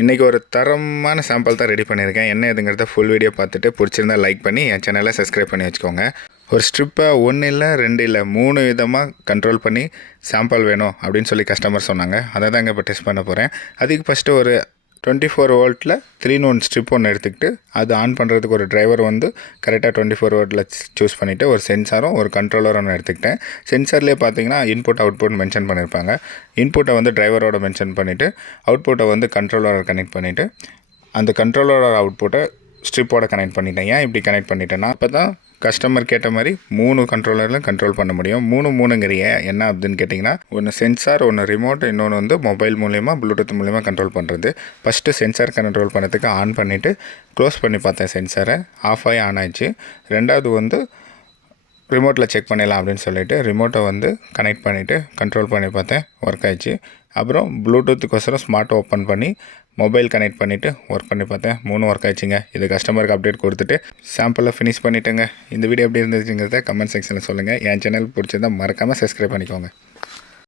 இன்றைக்கி ஒரு தரமான சாம்பிள் தான் ரெடி பண்ணியிருக்கேன். என்ன எதுங்கிறத ஃபுல் வீடியோ பார்த்துட்டு பிடிச்சிருந்தா லைக் பண்ணி என் சேனலை சப்ஸ்கிரைப் பண்ணி வச்சுக்கோங்க. ஒரு ஸ்ட்ரிப்பை 1 இல்லை 2 இல்லை 3 விதமாக கண்ட்ரோல் பண்ணி சாம்பிள் வேணும் அப்படின்னு சொல்லி கஸ்டமர் சொன்னாங்க. அதை தாங்க இப்போ டெஸ்ட் பண்ண போகிறேன். அதுக்கு ஃபஸ்ட்டு ஒரு 24 வோல்ட்டில் 3-in-1 ஸ்ட்ரிப் ஒன்று எடுத்துக்கிட்டு அது ஆன் பண்ணுறதுக்கு ஒரு டிரைவர் வந்து கரெக்டாக 24 வோல்ட்டில் சூஸ் பண்ணிவிட்டு ஒரு சென்சாரும் ஒரு கண்ட்ரோலரும் ஒன்று எடுத்துக்கிட்டேன். சென்சார்லேயே பார்த்தீங்கன்னா இன்புட் அவுட்புட் மென்ஷன் பண்ணியிருப்பாங்க. இன்புட்டை வந்து டிரைவரோட மென்ஷன் பண்ணிவிட்டு அவுட்புட்டை வந்து கண்ட்ரோலரை கனெக்ட் பண்ணிவிட்டு அந்த கண்ட்ரோலரோட அவுட்புட்டை ஸ்ட்ரிப்போட கனெக்ட் பண்ணிட்டேன். ஏன் இப்படி கனெக்ட் பண்ணிட்டேன்னா அப்போ தான் கஸ்டமர் கேட்ட மாதிரி 3 கண்ட்ரோலரில் கண்ட்ரோல் பண்ண முடியும். 3 என்ன அப்படின்னு கேட்டிங்கன்னா, ஒன்று சென்சார், ஒன்று ரிமோட், இன்னொன்று வந்து மொபைல் மூலிமா ப்ளூடூத் மூலிமா கண்ட்ரோல் பண்ணுறது. ஃபஸ்ட்டு சென்சார் கண்ட்ரோல் பண்ணுறதுக்கு ஆன் பண்ணிவிட்டு க்ளோஸ் பண்ணி பார்த்தேன். சென்சாரை ஆஃப் ஆகி ஆன் ஆயிடுச்சு. ரெண்டாவது வந்து ரிமோட்டில் செக் பண்ணிடலாம் அப்படின்னு சொல்லிவிட்டு ரிமோட்டை வந்து கனெக்ட் பண்ணிவிட்டு கண்ட்ரோல் பண்ணி பார்த்தேன், ஒர்க் ஆயிடுச்சு. அப்புறம் ப்ளூடூத்துக்கோசரம் ஸ்மார்ட் ஓப்பன் பண்ணி மொபைல் கனெக்ட் பண்ணிவிட்டு ஒர்க் பண்ணி பார்த்தேன், 3 ஒர்க் ஆயிடுச்சுங்க. இது கஸ்டமருக்கு அப்டேட் கொடுத்துட்டு சாம்பிளில் ஃபினிஷ் பண்ணிவிட்டேங்க. இந்த வீடியோ எப்படி இருந்துச்சுங்கிறத கமெண்ட் செக்ஷனில் சொல்லுங்கள். என் சேனல் பிடிச்சிருந்தால் மறக்காமல் சப்ஸ்கிரைப் பண்ணிக்கோங்க.